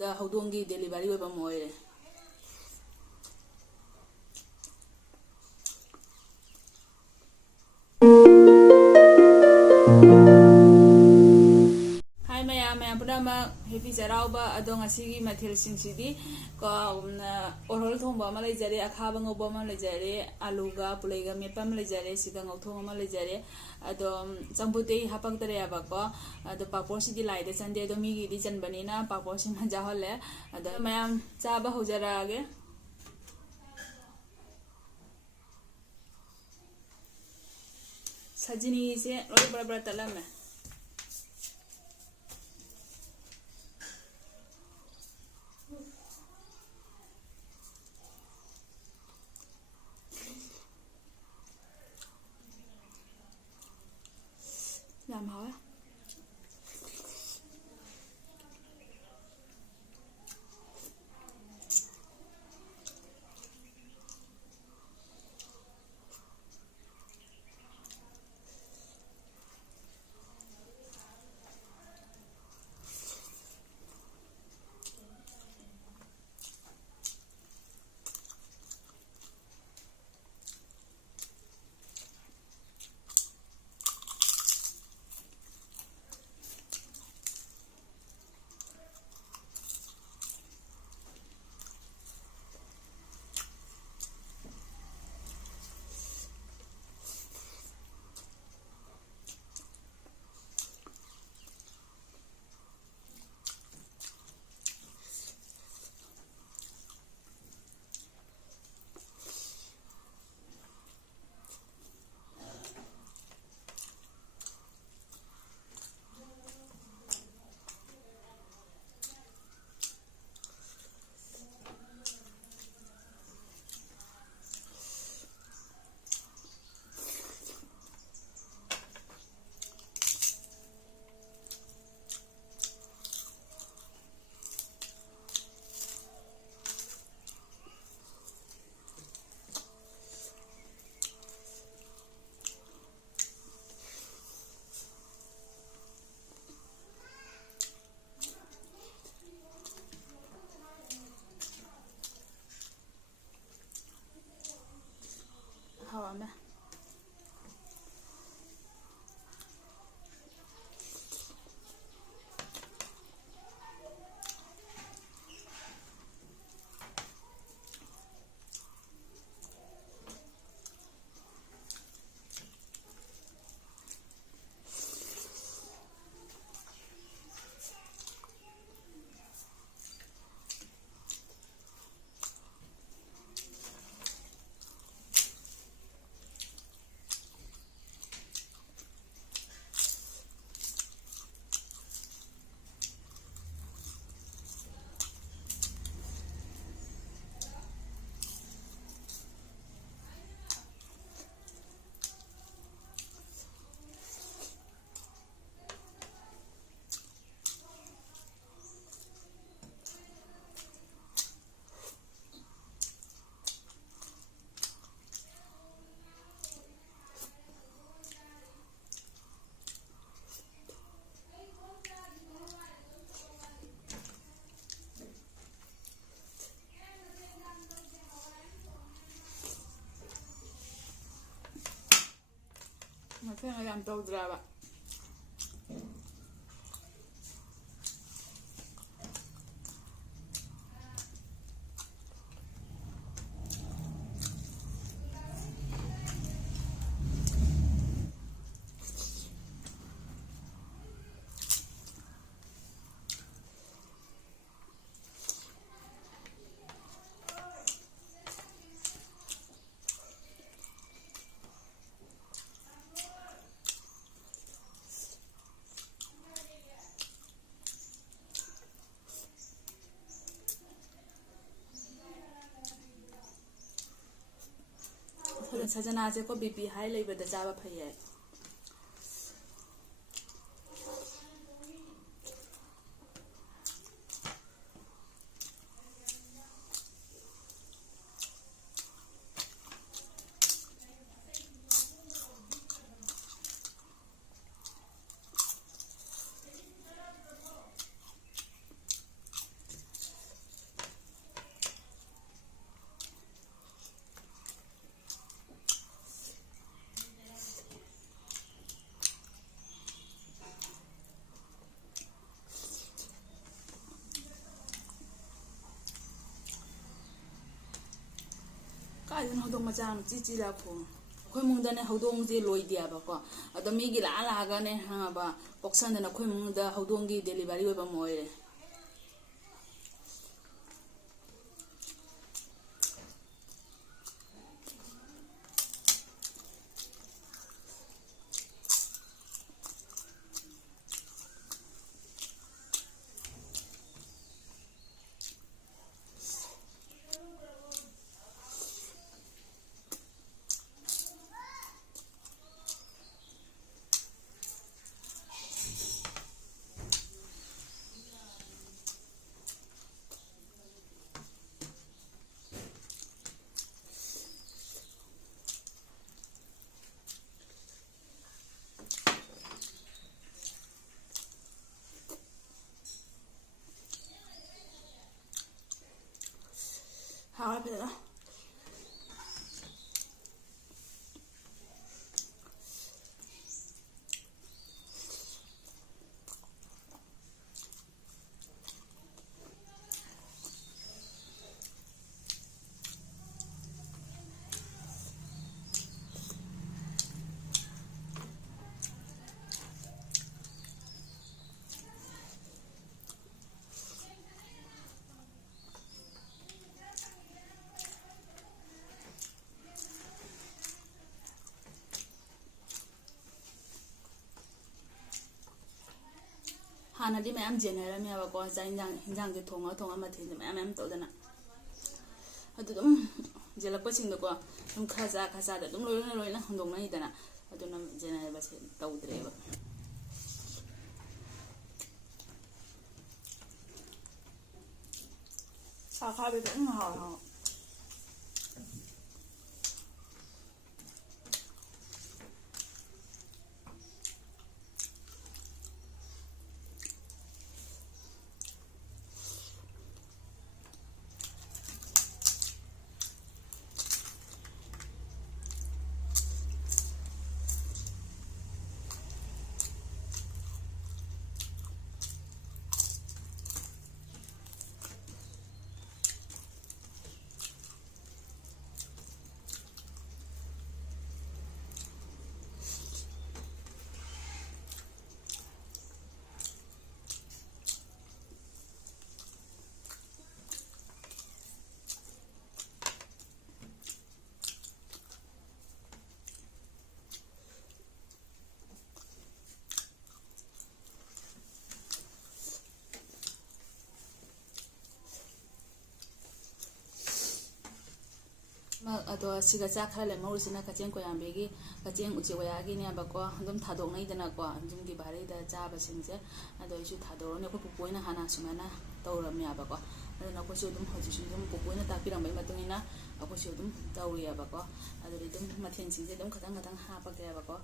ꯗ ꯍꯧꯗꯣꯡꯒꯤ delivery ꯑꯣꯏꯕ ꯑꯃ ꯑꯣꯏꯔꯦ꯫ ꯍꯥꯏ ꯃꯌꯥꯝ ꯄꯨꯝꯅꯃꯛ ꯍꯦꯄꯤ ꯆꯩꯔꯥꯎꯕ꯫ ꯑꯗꯣ ꯉꯁꯤꯒꯤ ꯃꯊꯦꯜꯁꯤꯡꯁꯤꯗꯤ ꯑꯣꯔꯍꯣꯜ ꯊꯣꯡꯕ ꯑꯃ ꯂꯩꯖꯔꯦ, ꯑꯈꯥꯕ ꯉꯧꯕ ꯑꯃ ꯂꯩꯖꯔꯦ, ꯑꯂꯨꯒ ꯄꯨꯂꯩꯒ ꯃꯦꯠꯄ ꯑꯃ ꯂꯩꯖꯔꯦ, ꯁꯤꯒ ꯉꯧꯊꯣꯡ ꯑꯃ ꯂꯩꯖꯔꯦ꯫ ꯑꯗꯣ ꯆꯝꯐꯨꯠꯇꯤ ꯍꯥꯄꯛꯇ꯭ꯔꯦꯕꯀꯣ, ꯑꯗꯣ ꯄꯥꯄꯣꯔꯁꯤꯗꯤ ꯂꯥꯏꯗ ꯆꯟꯗꯦ, ꯑꯗꯣ ꯃꯤꯒꯤꯗꯤ ꯆꯟꯕꯅꯤꯅ ꯄꯥꯄꯣꯔꯁꯤꯃ ꯆꯥꯍꯜꯂꯦ꯫ ꯑꯗꯣ ꯃꯌꯥꯝ ꯆꯥꯕ ꯍꯧꯖꯔꯛꯑꯒꯦ꯫ ꯁꯖꯤꯅꯤꯁꯦ ꯂꯣꯏ ꯕꯔ ꯕꯔ ꯇꯠꯂꯝꯃꯦ꯫ ꯌꯥꯝ ꯍꯥꯎꯋꯦ꯫ ꯍꯥꯎꯔꯝꯃꯦ꯫ ꯃꯊꯦꯜ ꯌꯥꯝ ꯇꯧꯗ꯭ꯔꯕ꯫ ꯁꯖꯅꯥꯁꯦꯀꯣ ꯕꯤꯄꯤ ꯍꯥꯏ ꯂꯩꯕꯗ ꯆꯥꯕ ꯐꯩꯌꯦ꯫ ꯀꯥꯏꯗꯅ ꯍꯧꯗꯣꯡ ꯃꯆꯥ ꯑꯃ ꯆꯤ ꯂꯥꯛꯈꯣꯡ ꯑꯩꯈꯣꯏ ꯏꯃꯨꯡꯗꯅꯦ ꯍꯧꯗꯣꯡꯁꯦ ꯂꯣꯏꯗꯦꯕꯀꯣ ꯑꯗꯣ ꯃꯤꯒꯤ ꯂꯥꯛꯑꯒꯅꯦ ꯍꯪꯉꯕ ꯄꯣꯛꯁꯟꯗꯅ ꯑꯩꯈꯣꯏ ꯏꯃꯨꯡꯗ ꯍꯧꯗꯣꯡꯒꯤ ꯗꯦꯂꯤꯚꯔꯤ ꯑꯣꯏꯕ ꯑꯃ ꯑꯣꯏꯔꯦ ꯍꯥꯎꯔꯦ ꯐꯖꯅ ꯍꯥꯟꯅꯗꯤ ꯃꯌꯥꯝ ꯖꯦꯟꯅꯔꯝꯃꯦꯕꯀꯣ ꯆꯥꯛ ꯏꯟꯖꯥꯡꯁꯦ ꯊꯣꯡꯉ ꯃꯊꯦꯜꯁꯦ ꯃꯌꯥꯝ ꯇꯧꯗꯅ ꯑꯗꯨ ꯑꯗꯨꯝ ꯖꯦꯜꯂꯛꯄꯁꯤꯡꯗꯣꯀꯣ ꯑꯗꯨꯝ ꯈꯔ ꯆꯥꯗ ꯑꯗꯨꯝ ꯂꯣꯏꯅ ꯍꯨꯟꯗꯣꯛꯅꯩꯗꯅ ꯑꯗꯨꯅ ꯖꯦꯟꯅꯔꯕꯁꯦ ꯇꯧꯗ꯭ꯔꯦꯕ ꯁꯥꯈꯥꯕꯤ ꯐꯖꯅ ꯍꯥꯎꯋꯦ ꯑꯗꯣ ꯁꯤꯒ ꯆꯥꯛ ꯈꯔ ꯂꯦꯝꯍꯧꯔꯤꯁꯤꯅ ꯀꯆꯦꯡ ꯀꯣꯌꯥꯝꯕꯤꯒꯤ ꯀꯆꯦꯡ ꯎꯆꯦꯛ ꯋꯥꯌꯥꯒꯤꯅꯦꯕꯀꯣ ꯑꯗꯨꯝ ꯊꯥꯗꯣꯛꯅꯩꯗꯅꯀꯣ ꯌꯨꯝꯒꯤ ꯚꯥꯔꯤꯗ ꯆꯥꯕꯁꯤꯡꯁꯦ ꯑꯗꯣ ꯑꯩꯁꯨ ꯊꯥꯗꯣꯛꯑꯅꯤ ꯑꯩꯈꯣꯏ ꯄꯨꯄꯨꯅ ꯍꯥꯟꯅ ꯁꯨꯃꯥꯏꯅ ꯇꯧꯔꯝꯃꯦꯕꯀꯣ ꯑꯗꯨꯅ ꯑꯩꯈꯣꯏꯁꯨ ꯑꯗꯨꯝ ꯍꯧꯖꯤꯛꯁꯨ ꯑꯗꯨꯝ ꯄꯨꯄꯨꯅ ꯇꯥꯛꯄꯤꯔꯝꯕꯒꯤ ꯃꯇꯨꯡ ꯏꯟꯅ ꯑꯩꯈꯣꯏꯁꯨ ꯑꯗꯨꯝ ꯇꯧꯔꯤꯑꯕꯀꯣ ꯑꯗꯨꯗꯤ ꯑꯗꯨꯝ ꯃꯊꯦꯜꯁꯤꯡꯁꯦ ꯑꯗꯨꯝ ꯈꯇꯪ ꯍꯥꯞꯄꯒꯦꯕꯀꯣ